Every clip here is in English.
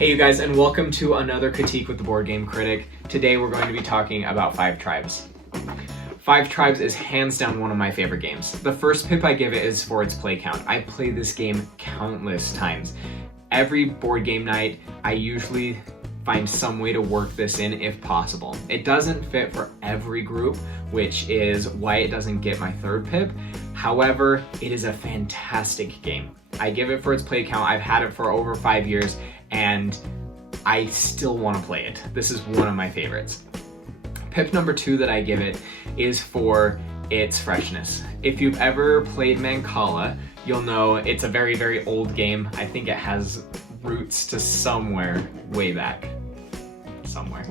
Hey you guys, and welcome to another Critique with the Board Game Critic. Today we're going to be talking about Five Tribes. Five Tribes is hands down one of my favorite games. The first pip I give it is for its play count. I play this game countless times. Every board game night, I usually find some way to work this in if possible. It doesn't fit for every group, which is why it doesn't get my third pip. However, it is a fantastic game. I give it for its play count. I've had it for over 5 years and I still want to play it. This is one of my favorites. Pip number 2 that I give it is for its freshness. If you've ever played Mancala, you'll know it's a very, very old game. I think it has roots to somewhere way back. Somewhere.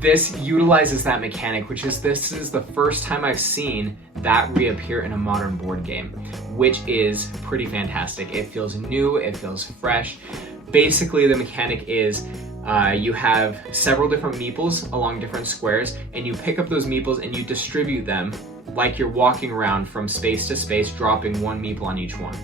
This utilizes that mechanic, this is the first time I've seen that reappear in a modern board game, which is pretty fantastic. It feels new, it feels fresh. Basically, the mechanic is you have several different meeples along different squares, and you pick up those meeples and you distribute them like you're walking around from space to space, dropping one meeple on each one.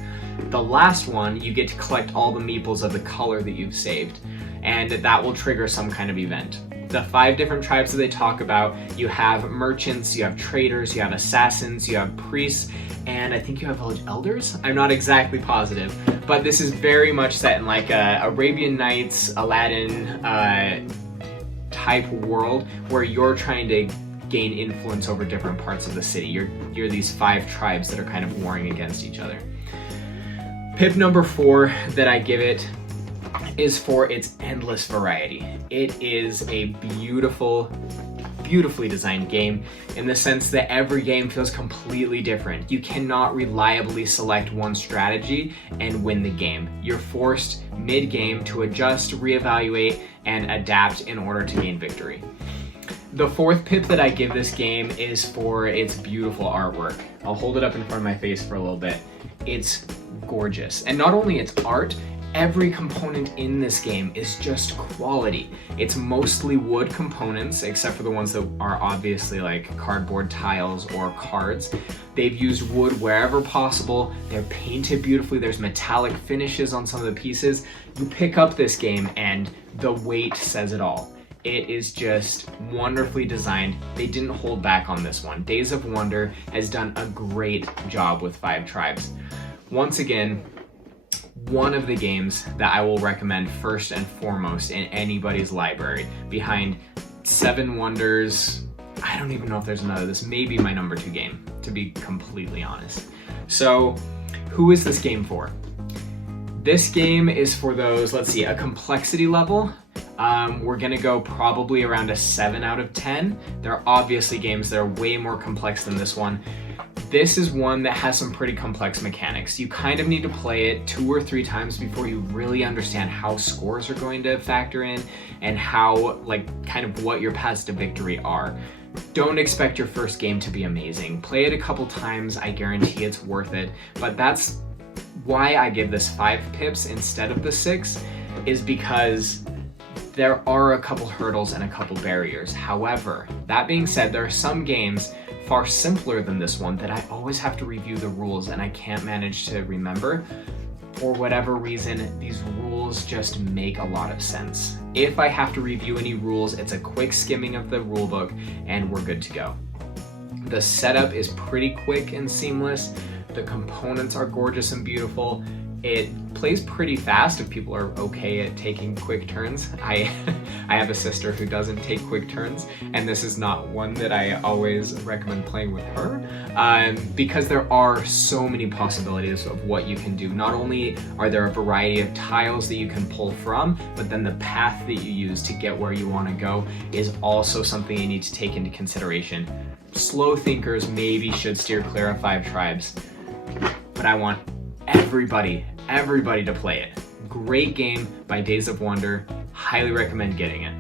The last one, you get to collect all the meeples of the color that you've saved, and that will trigger some kind of event. The 5 different tribes that they talk about, you have merchants, you have traders, you have assassins, you have priests, and I think you have village elders? I'm not exactly positive, but this is very much set in like a Arabian Nights, Aladdin type world where you're trying to gain influence over different parts of the city. You're these 5 tribes that are kind of warring against each other. Pip number 4 that I give it is for its endless variety. It is a beautifully designed game in the sense that every game feels completely different. You cannot reliably select one strategy and win the game. You're forced mid-game to adjust, reevaluate, and adapt in order to gain victory. The 4th pip that I give this game is for its beautiful artwork. I'll hold it up in front of my face for a little bit. It's gorgeous. And not only its art, every component in this game is just quality. It's mostly wood components, except for the ones that are obviously like cardboard tiles or cards. They've used wood wherever possible. They're painted beautifully. There's metallic finishes on some of the pieces. You pick up this game and the weight says it all. It is just wonderfully designed. They didn't hold back on this one. Days of Wonder has done a great job with 5 Tribes. Once again, one of the games that I will recommend first and foremost in anybody's library, behind 7 Wonders. I don't even know if there's another. This may be my number 2 game, to be completely honest. So, who is this game for? This game is for those, let's see, a complexity level. We're gonna go probably around a 7 out of 10. There are obviously games that are way more complex than this one. This is one that has some pretty complex mechanics. You kind of need to play it 2 or 3 times before you really understand how scores are going to factor in and how, kind of what your paths to victory are. Don't expect your first game to be amazing. Play it a couple times, I guarantee it's worth it. But that's why I give this 5 pips instead of the 6, is because there are a couple hurdles and a couple barriers. However, that being said, there are some games far simpler than this one that I always have to review the rules and I can't manage to remember. For whatever reason, these rules just make a lot of sense. If I have to review any rules, it's a quick skimming of the rule book and we're good to go. The setup is pretty quick and seamless. The components are gorgeous and beautiful. It plays pretty fast if people are okay at taking quick turns. I have a sister who doesn't take quick turns, and this is not one that I always recommend playing with her, because there are so many possibilities of what you can do. Not only are there a variety of tiles that you can pull from, but then the path that you use to get where you want to go is also something you need to take into consideration. Slow thinkers maybe should steer clear of 5 Tribes, but I want everybody to play it. Great game by Days of Wonder. Highly recommend getting it.